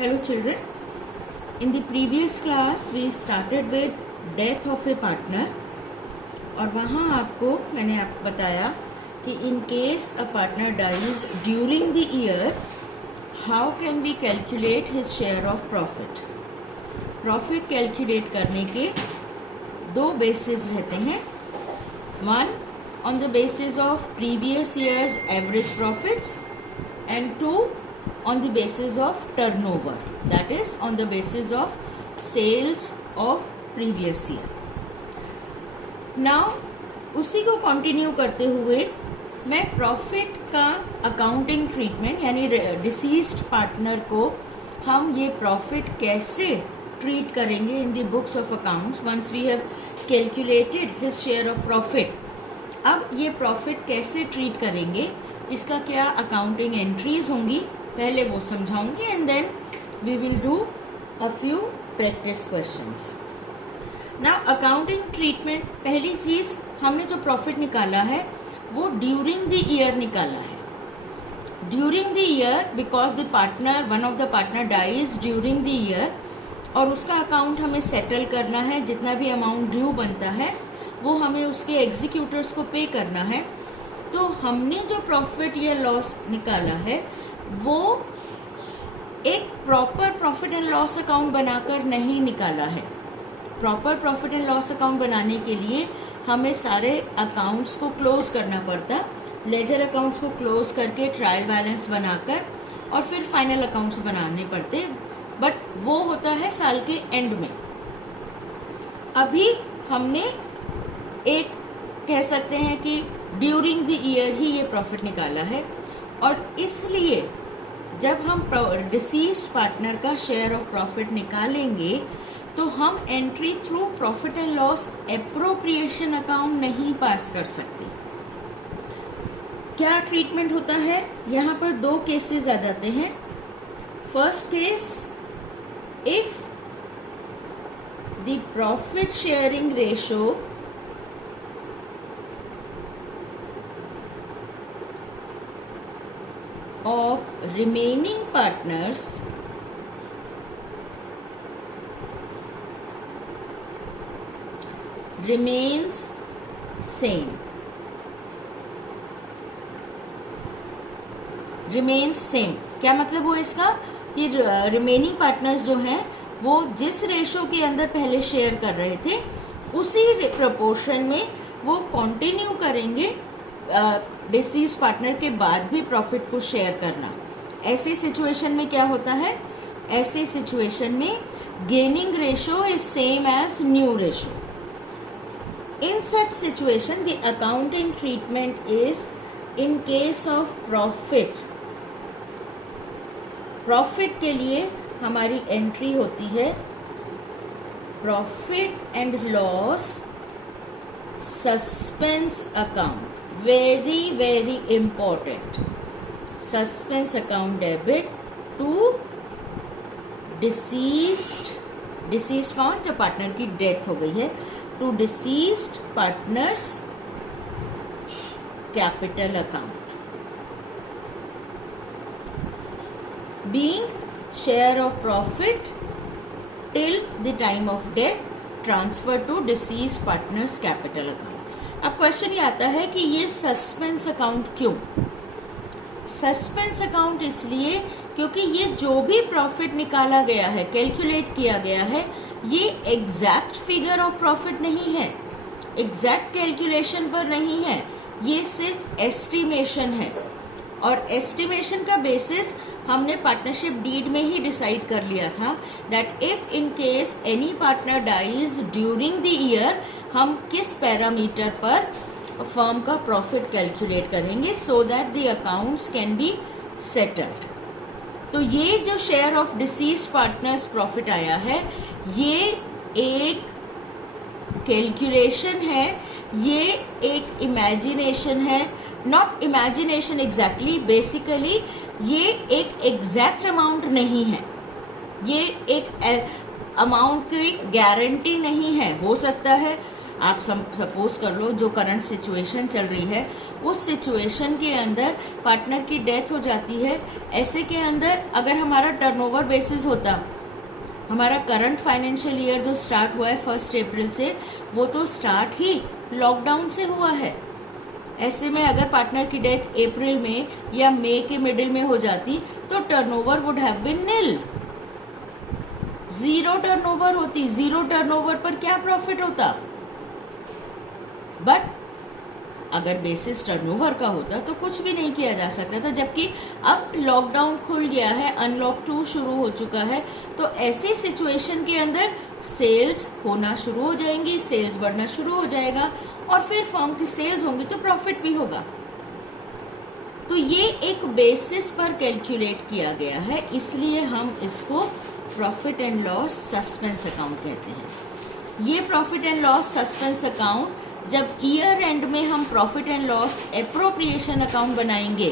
Hello children, in the previous class we started with death of a partner और वहाँ आपको मैंने बताया कि in case a partner dies during the year, how can we calculate his share of profit? Profit calculate करने के दो bases रहते हैं. One on the basis of previous year's average profits and two on the basis of turnover, that is on the basis of sales of previous year. Now उसी को continue करते हुए मैं प्रॉफिट का अकाउंटिंग ट्रीटमेंट यानी deceased partner को हम ये प्रॉफिट कैसे ट्रीट करेंगे in the books of accounts once we have calculated his share of profit. अब ये प्रॉफिट कैसे ट्रीट करेंगे, इसका क्या अकाउंटिंग एंट्रीज होंगी, पहले वो समझाऊंगी and then we will do a few practice questions. Now accounting treatment, पहली चीज हमने जो प्रॉफिट निकाला है वो ड्यूरिंग द ईयर निकाला है. During the year because the partner one of the partner dies during the year और उसका अकाउंट हमें सेटल करना है. जितना भी अमाउंट ड्यू बनता है वो हमें उसके एग्जीक्यूटर्स को पे करना है. तो हमने जो प्रॉफिट या लॉस निकाला है वो एक proper profit and loss account बनाकर नहीं निकाला है. Proper profit and loss account बनाने के लिए हमें सारे अकाउंट्स को क्लोज करना पड़ता. लेजर अकाउंट्स को क्लोज करके ट्रायल बैलेंस बनाकर और फिर फाइनल अकाउंट्स बनाने पड़ते, बट वो होता है साल के एंड में. अभी हमने एक कह सकते हैं कि ड्यूरिंग द ईयर ही ये प्रॉफिट निकाला है और इसलिए जब हम डिसीज्ड पार्टनर का शेयर ऑफ प्रॉफिट निकालेंगे तो हम entry through profit and loss appropriation account नहीं पास कर सकते. क्या ट्रीटमेंट होता है, यहाँ पर दो केसेस आ जाते हैं. First case, if the profit sharing ratio of remaining partners remains same. क्या मतलब हुआ इसका कि रिमेनिंग पार्टनर्स जो हैं वो जिस रेशो के अंदर पहले शेयर कर रहे थे उसी प्रपोर्शन में वो कंटिन्यू करेंगे डिसीज पार्टनर के बाद भी प्रॉफिट को शेयर करना. ऐसे सिचुएशन में क्या होता है, ऐसे सिचुएशन में gaining ratio is same as new ratio. In such situation the accounting treatment is in case of profit. Profit के लिए हमारी एंट्री होती है profit and loss suspense account. Very very important. Suspense account debit to deceased कौन, जो partner की death हो गई है, to deceased partners capital account. Being share of profit till the time of death transfer to deceased partners capital account. अब question ये आता है कि ये सस्पेंस अकाउंट क्यों. सस्पेंस अकाउंट इसलिए क्योंकि ये जो भी प्रॉफिट निकाला गया है, कैलकुलेट किया गया है, ये एग्जैक्ट फिगर ऑफ प्रॉफिट नहीं है, एग्जैक्ट कैलकुलेशन पर नहीं है, ये सिर्फ एस्टिमेशन है. और एस्टिमेशन का बेसिस हमने पार्टनरशिप डीड में ही डिसाइड कर लिया था that if in case any partner dies during the year हम किस पैरामीटर पर फर्म का प्रॉफिट कैलकुलेट करेंगे so that the accounts can be settled. तो ये जो share of deceased partner's profit आया है ये एक कैलकुलेशन है, ये एक इमेजिनेशन है, नॉट इमेजिनेशन एग्जैक्टली, बेसिकली ये एक एग्जैक्ट अमाउंट नहीं है, ये एक अमाउंट की गारंटी नहीं है. हो सकता है आप सपोज कर लो जो करंट सिचुएशन चल रही है उस सिचुएशन के अंदर पार्टनर की डेथ हो जाती है, ऐसे के अंदर अगर हमारा टर्नओवर बेसिस होता, हमारा करंट फाइनेंशियल ईयर जो स्टार्ट हुआ है 1 अप्रैल से, वो तो स्टार्ट ही लॉकडाउन से हुआ है। ऐसे में अगर पार्टनर की डेथ अप्रैल में या मई के मिडिल में हो जाती तो turnover would have been nil, zero turnover होती। जीरो टर्नओवर पर क्या प्रॉफिट होता? बट अगर बेसिस टर्नओवर का होता तो कुछ भी नहीं किया जा सकता था, जबकि अब लॉकडाउन खुल गया है, अनलॉक 2 शुरू हो चुका है, तो ऐसी सिचुएशन के अंदर सेल्स होना शुरू हो जाएंगी, सेल्स बढ़ना शुरू हो जाएगा और फिर फर्म की सेल्स होंगी तो प्रॉफिट भी होगा। तो ये एक बेसिस पर कैलकुलेट किया गया है, इसलिए हम इसको profit and loss suspense account कहते हैं। ये profit and loss suspense account जब ईयर एंड में हम profit and loss appropriation account बनाएंगे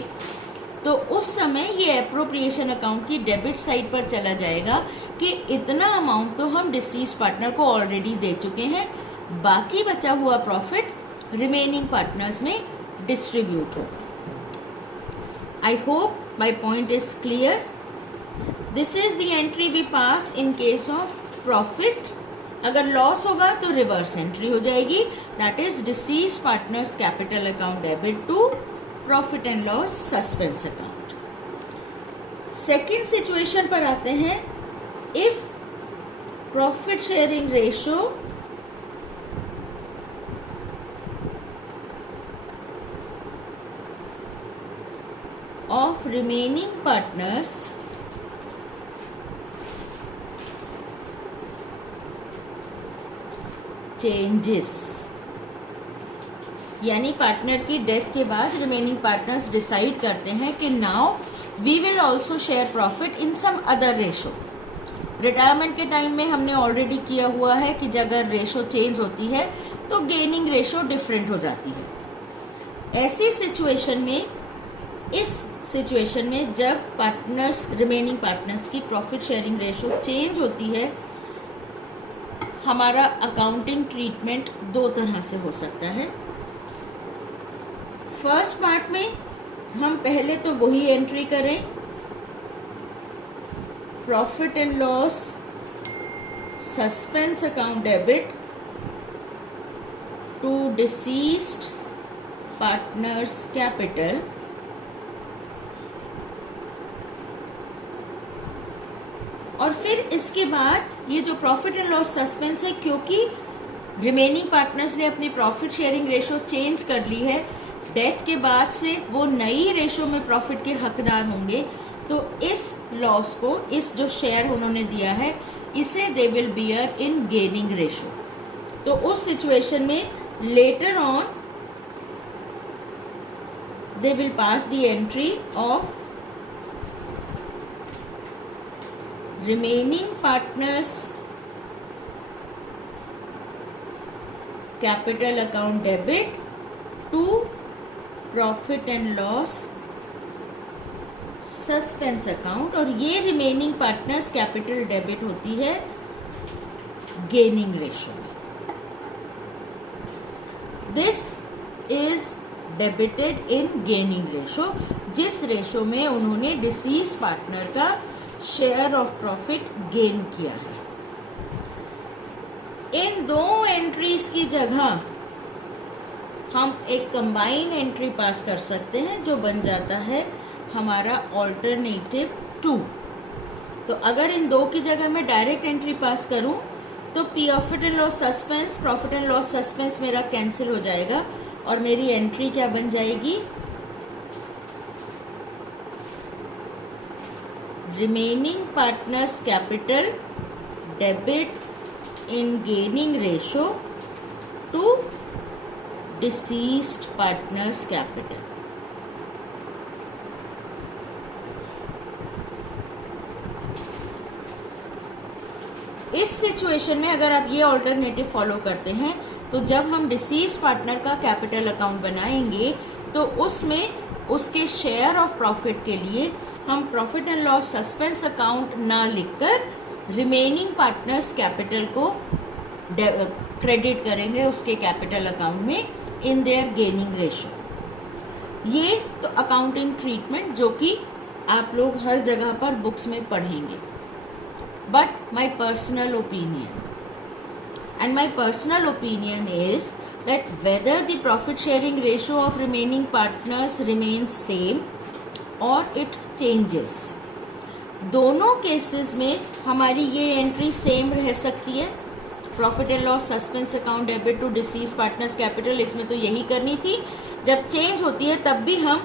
तो उस समय ये एप्रोप्रिएशन अकाउंट की डेबिट साइड पर चला जाएगा कि इतना अमाउंट तो हम डिसीज पार्टनर को ऑलरेडी दे चुके हैं, बाकी बचा हुआ प्रॉफिट रिमेनिंग पार्टनर्स में डिस्ट्रीब्यूट होगा। I hope my point is clear. This is the entry we pass in case of profit. अगर लॉस होगा तो रिवर्स एंट्री हो जाएगी, that is deceased partners capital account debit to profit and loss suspense account. Second situation पर आते हैं। If profit sharing ratio of remaining partners changes, यानी partner की डेथ के बाद रिमेनिंग पार्टनर्स डिसाइड करते हैं कि now we will also share profit in some other ratio. Retirement के टाइम में हमने ऑलरेडी किया हुआ है कि अगर रेशो चेंज होती है तो गेनिंग रेशो डिफरेंट हो जाती है। ऐसी सिचुएशन में, इस सिचुएशन में जब पार्टनर्स, रिमेनिंग पार्टनर्स की प्रॉफिट शेयरिंग रेशो चेंज होती है, हमारा अकाउंटिंग ट्रीटमेंट दो तरह से हो सकता है। फर्स्ट पार्ट में हम पहले तो वही एंट्री करें, profit and loss suspense account debit to deceased partners capital, और फिर इसके बाद ये जो प्रॉफिट एंड लॉस सस्पेंस है, क्योंकि रिमेनिंग पार्टनर्स ने अपनी प्रॉफिट शेयरिंग रेशो चेंज कर ली है, डेथ के बाद से वो नई रेशो में प्रॉफिट के हकदार होंगे, तो इस लॉस को, इस जो शेयर उन्होंने दिया है, इसे they will beer in gaining ratio. तो उस सिचुएशन में later on they will pass the entry of remaining partners capital account debit to profit and loss suspense account, और ये remaining partners capital debit होती है gaining ratio में। This is debited in gaining ratio, जिस ratio में उन्होंने disease partner का share of profit gain किया है। इन दो एंट्रीज की जगह हम एक कंबाइन एंट्री पास कर सकते हैं जो बन जाता है हमारा ऑल्टरनेटिव 2। तो अगर इन दो की जगह मैं डायरेक्ट एंट्री पास करूं तो profit and loss suspense, profit and loss suspense मेरा कैंसिल हो जाएगा और मेरी एंट्री क्या बन जाएगी, remaining partners capital debit in gaining ratio to deceased partners capital। इस सिचुएशन में अगर आप ये ऑल्टरनेटिव फॉलो करते हैं तो जब हम डिसीज पार्टनर का कैपिटल अकाउंट बनाएंगे तो उसमें उसके शेयर ऑफ प्रॉफिट के लिए हम profit and loss suspense account ना लिखकर रिमेनिंग पार्टनर्स कैपिटल को क्रेडिट करेंगे उसके कैपिटल अकाउंट में इन देयर गेनिंग रेशो। ये तो अकाउंटिंग ट्रीटमेंट जो कि आप लोग हर जगह पर बुक्स में पढ़ेंगे। But my personal opinion is that whether the profit sharing ratio of remaining partners remains same or it changes, दोनों केसेस में हमारी ये एंट्री सेम रह सकती है। Profit and loss suspense account debit to deceased partners capital, इसमें तो यही करनी थी। जब चेंज होती है तब भी हम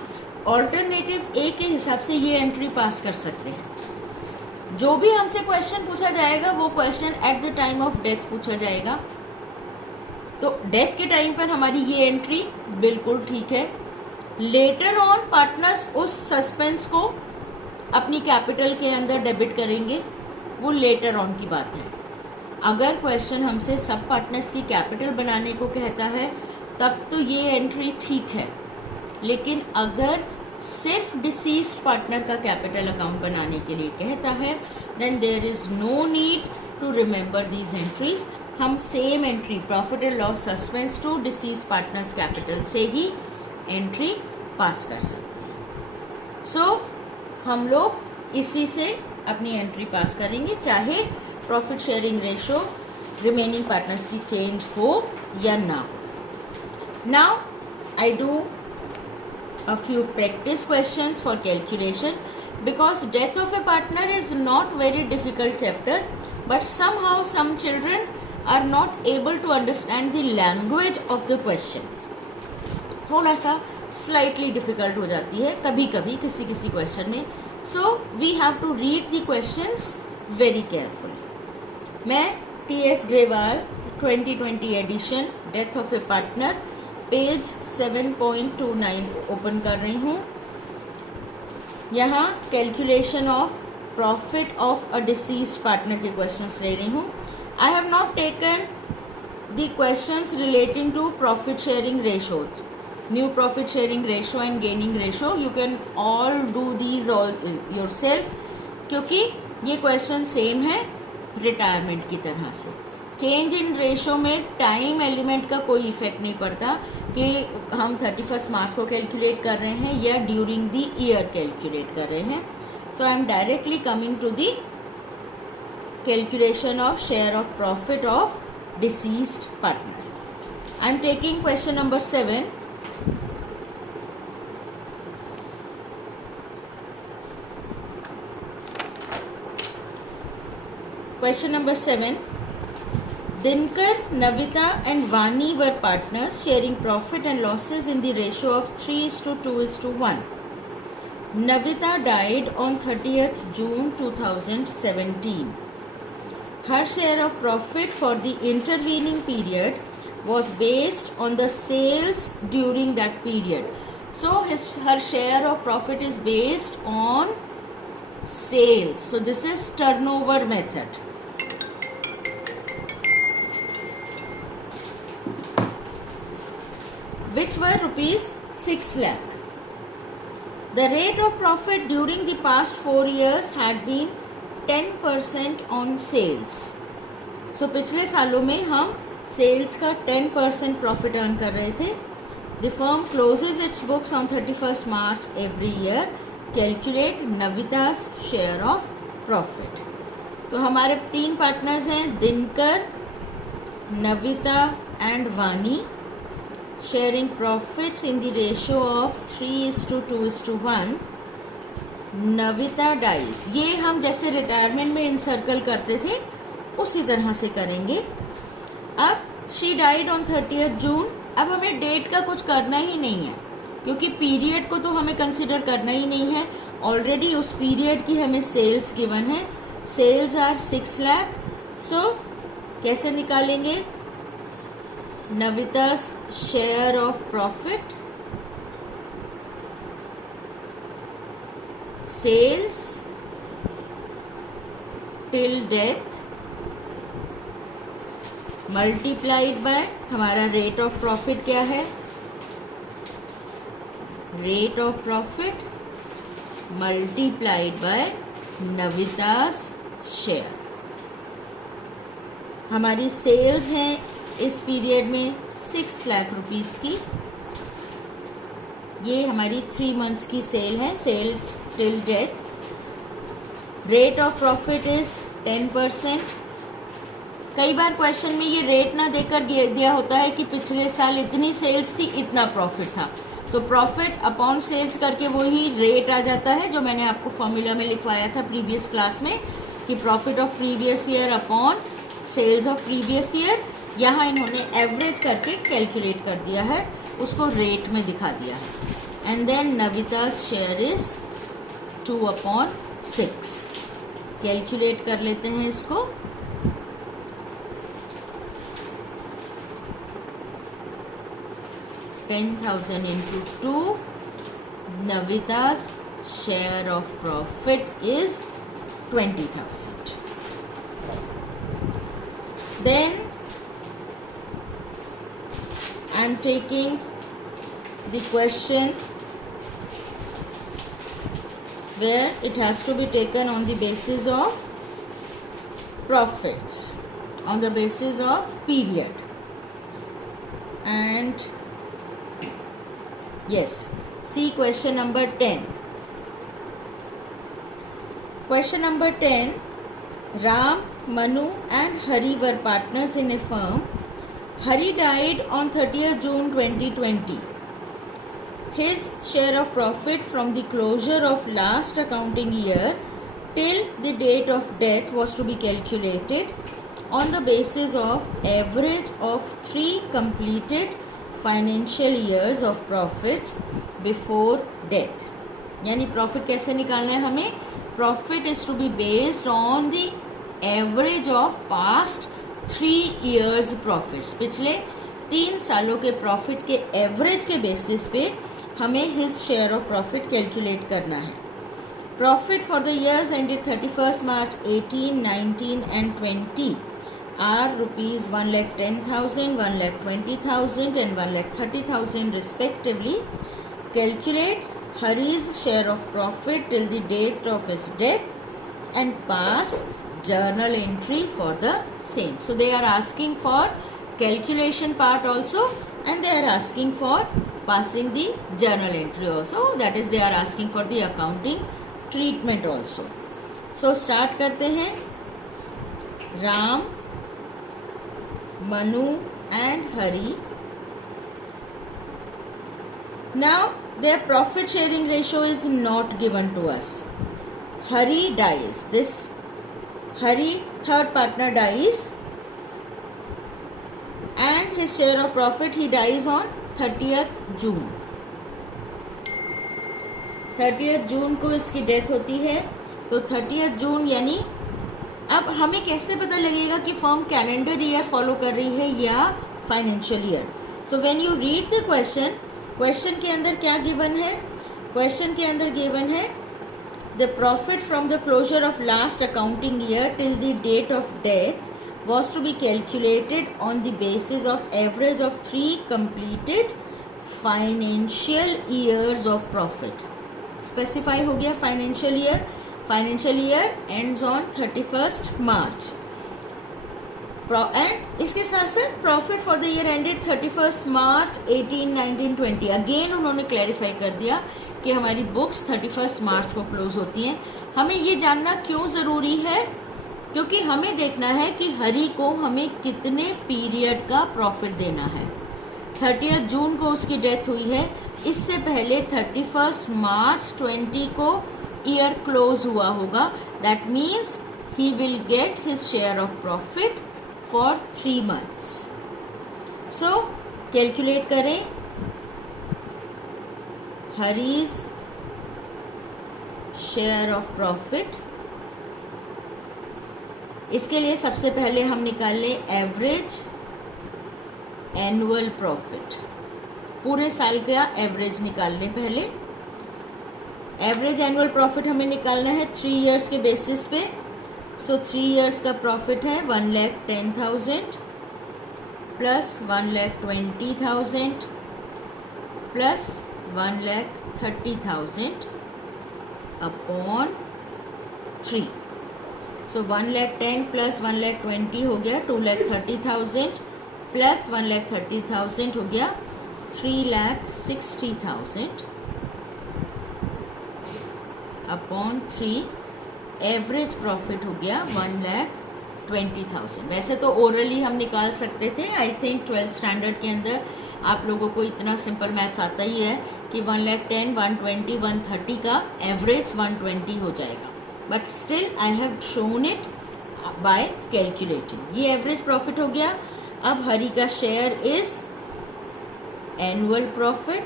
ऑल्टरनेटिव ए के हिसाब से ये एंट्री पास कर सकते हैं। जो भी हमसे क्वेश्चन पूछा जाएगा वो question at the time of death पूछा जाएगा। तो डेथ के टाइम पर हमारी ये एंट्री बिल्कुल ठीक है। लेटर ऑन पार्टनर्स उस सस्पेंस को अपनी कैपिटल के अंदर डेबिट करेंगे, वो लेटर ऑन की बात है। अगर क्वेश्चन हमसे सब पार्टनर्स की कैपिटल बनाने को कहता है तब तो ये एंट्री ठीक है, लेकिन अगर सिर्फ डिसीज्ड पार्टनर का कैपिटल अकाउंट बनाने के लिए कहता है then there is no need to remember these entries. हम same entry profit and loss suspense to deceased partners capital से ही एंट्री पास कर सकते हैं। सो हम लोग इसी से अपनी एंट्री पास करेंगे, चाहे profit sharing ratio remaining partners की चेंज हो या ना हो। Now I do a few practice questions for calculation because death of a partner is not very difficult chapter, but somehow some children are not able to understand the language of the question। थोड़ा सा slightly difficult हो जाती है कभी कभी किसी किसी question में। so we have to read the questions very carefully। मैं T.S. Grewal 2020 edition death of a partner page 7.29 open कर रही हूँ। यहाँ calculation of profit of a deceased partner के क्वेश्चंस ले रही हूँ। I have not taken the questions relating to profit sharing ratio, new profit sharing ratio and gaining ratio. You can all do these all yourself, क्योंकि ये question same है retirement की तरह से। चेंज इन रेशो में time element का कोई effect नहीं पड़ता कि हम 31 मार्च को कैलकुलेट कर रहे हैं या ड्यूरिंग द ईयर कैलकुलेट कर रहे हैं। So I am directly coming to the calculation of share of profit of deceased partner. I am taking question number 7। Question number 7, Dinkar, Navita and Vani were partners sharing profit and losses in the ratio of 3:2:1. Navita died on 30th June 2017. Her share of profit for the intervening period was based on the sales during that period. So her share of profit is based on sales. So this is turnover method. Which were rupees 6 lakh. The rate of profit during the past 4 years had been 10% on sales. So पिछले सालों में हम sales का 10% profit earn कर रहे थे। The firm closes its books on 31st March every year. Calculate Navita's share of profit. तो हमारे 3 पार्टनर्स हैं, Dinkar, Navita and Vani, sharing profits in the ratio of 3:2:1. Navita dies, ये हम जैसे रिटायरमेंट में इनसर्कल करते थे उसी तरह से करेंगे। अब शी डाइड ऑन 30th जून। अब हमें डेट का कुछ करना ही नहीं है क्योंकि पीरियड को तो हमें कंसिडर करना ही नहीं है। ऑलरेडी उस पीरियड की हमें सेल्स गिवन है, सेल्स आर 6 लाख। सो कैसे निकालेंगे? Navita's share of profit, sales till death multiplied by हमारा rate of profit क्या है? Rate of profit multiplied by Navita's share. हमारी सेल्स हैं इस पीरियड में 6 लाख रुपीस की। ये हमारी 3 मंथ्स की सेल है, sales till death. Rate of profit is 10%। कई बार क्वेश्चन में ये रेट ना देकर दिया होता है कि पिछले साल इतनी सेल्स थी, इतना प्रॉफिट था, तो प्रॉफिट अपॉन सेल्स करके वही रेट आ जाता है जो मैंने आपको फॉर्मूला में लिखवाया था प्रीवियस क्लास में कि profit of previous year upon sales of previous year. यहाँ इन्होंने एवरेज करके कैलकुलेट कर दिया है, उसको रेट में दिखा दिया है। And then Navita share is 2/6। Calculate कर लेते हैं इसको। $10,000 into 2, Navita's share of profit is 20,000. Then I am taking the question where it has to be taken on the basis of profits, on the basis of period. And yes, see question number 10. Question number 10. Ram, Manu and Hari were partners in a firm. Hari died on 30th June 2020. His share of profit from the closure of last accounting year till the date of death was to be calculated on the basis of average of 3 completed financial years of profits before death. यानी profit कैसे निकालना है हमें? Profit is to be based on the average of past 3 years profits. पिछले 3 सालों के profit के average के बेसिस पे हमें his share of profit calculate करना है। Profit for the years ended 31st March 18, 19 and 20 are rupees 1,10,000, 1,20,000 and 1,30,000 respectively. Calculate Hari's share of profit till the date of his death and pass journal entry for the same. So they are asking for calculation part also and they are asking for passing the journal entry also. That is, they are asking for the accounting treatment also. So start करते हैं। Ram, Manu and Hari. Now their profit sharing ratio is not given to us. Hari dies. This Hari, third partner, dies and his share of profit, he dies on 30th June. 30th June को इसकी death होती है। तो 30th June यानी अब हमें कैसे पता लगेगा कि फर्म कैलेंडर ईयर फॉलो कर रही है या financial year? So when you read the question, question के अंदर क्या गिवन है? क्वेश्चन के अंदर गिवन है the profit from the closure of last accounting year till the date of death was to be calculated on the basis of average of 3 completed financial years of profit. Specify हो गया financial year. Financial year ends on 31st March. And इसके साथ साथ profit for the year ended 31st March 18, 19, 20। Again उन्होंने clarify कर दिया कि हमारी बुक्स 31st March को क्लोज होती हैं। हमें ये जानना क्यों ज़रूरी है? क्योंकि हमें देखना है कि हरी को हमें कितने पीरियड का प्रॉफिट देना है। 30th June को उसकी डेथ हुई है, इससे पहले 31st March 20 को ईयर क्लोज हुआ होगा। That means he will get his share of profit for 3 months. So calculate करें हरीज शेयर ऑफ प्रॉफिट। इसके लिए सबसे पहले हम निकाल लें एवरेज एनुअल प्रॉफिट। पूरे साल का एवरेज निकाल लें पहले। एवरेज एनुअल प्रॉफिट हमें निकालना है 3 years के बेसिस पे। सो 3 years का प्रॉफिट है 1,10,000 प्लस 1,20,000 प्लस 1,30,000 अपॉन 3। सो 1,10,000 प्लस 1,20,000 हो गया 2,30,000 प्लस 1,30,000 हो गया 3,60,000 अपॉन 3, एवरेज प्रॉफिट हो गया 1,20,000। वैसे तो ओरली हम निकाल सकते थे, आई थिंक 12th स्टैंडर्ड के अंदर आप लोगों को इतना सिंपल मैथ्स आता ही है कि 1,10,000, 120, 130 का एवरेज 120 हो जाएगा, but still I have shown it by calculating. ये एवरेज प्रॉफिट हो गया। अब हरी का share is annual profit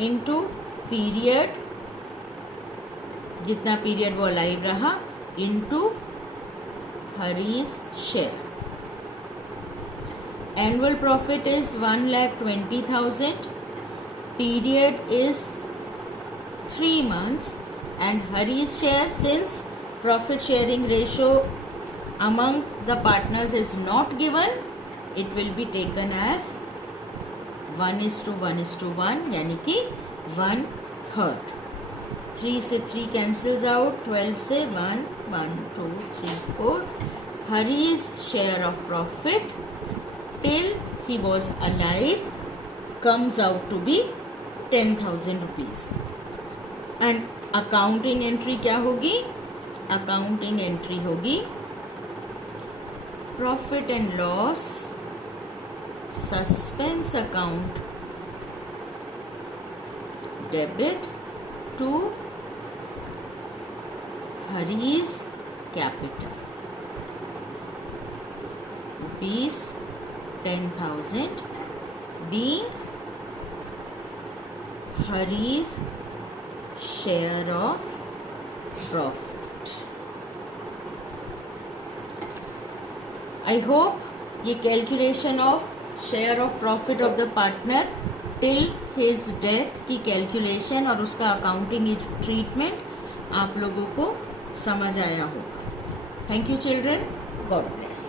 into period, जितना पीरियड वो अलाइव रहा, into Hari's share. Annual profit is 1,20,000, period is 3 months, and Hari's share, since profit sharing ratio among the partners is not given, it will be taken as 1:1:1, यानी कि 1/3। 3 से 3 cancels out, 12 से 1, 1, 2, 3, 4. Hari's share of profit till he was alive comes out to be 10,000 rupees. And accounting entry क्या होगी? Accounting entry होगी profit and loss suspense account debit to Hari's capital ₹10,000 being Hari's share of profit. I hope ये calculation of share of profit of the partner till his death की calculation और उसका accounting treatment आप लोगों को समझ आया होगा। Thank you children, God bless.